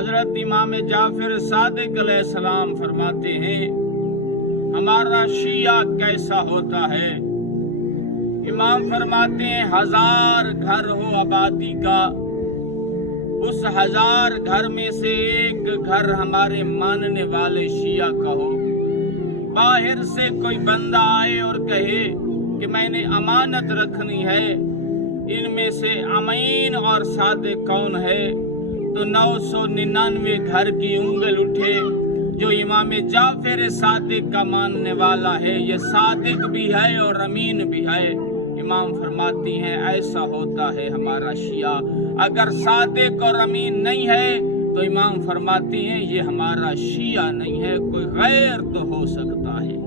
حضرت امام جعفر صادق علیہ السلام فرماتے ہیں ہمارا شیعہ کیسا ہوتا ہے؟ امام فرماتے ہیں 1000 گھر ہو آبادی کا، اس 1000 گھر میں سے ایک گھر ہمارے ماننے والے شیعہ کا ہو۔ باہر سے کوئی بندہ آئے اور کہے کہ میں نے امانت رکھنی ہے، ان میں سے امین اور صادق کون ہے؟ تو 999 گھر کی انگل اٹھے جو امام جعفر صادق کا ماننے والا ہے، یہ صادق بھی ہے اور امین بھی ہے۔ امام فرماتی ہیں ایسا ہوتا ہے ہمارا شیعہ۔ اگر صادق اور امین نہیں ہے تو امام فرماتی ہیں یہ ہمارا شیعہ نہیں ہے، کوئی غیر تو ہو سکتا ہے۔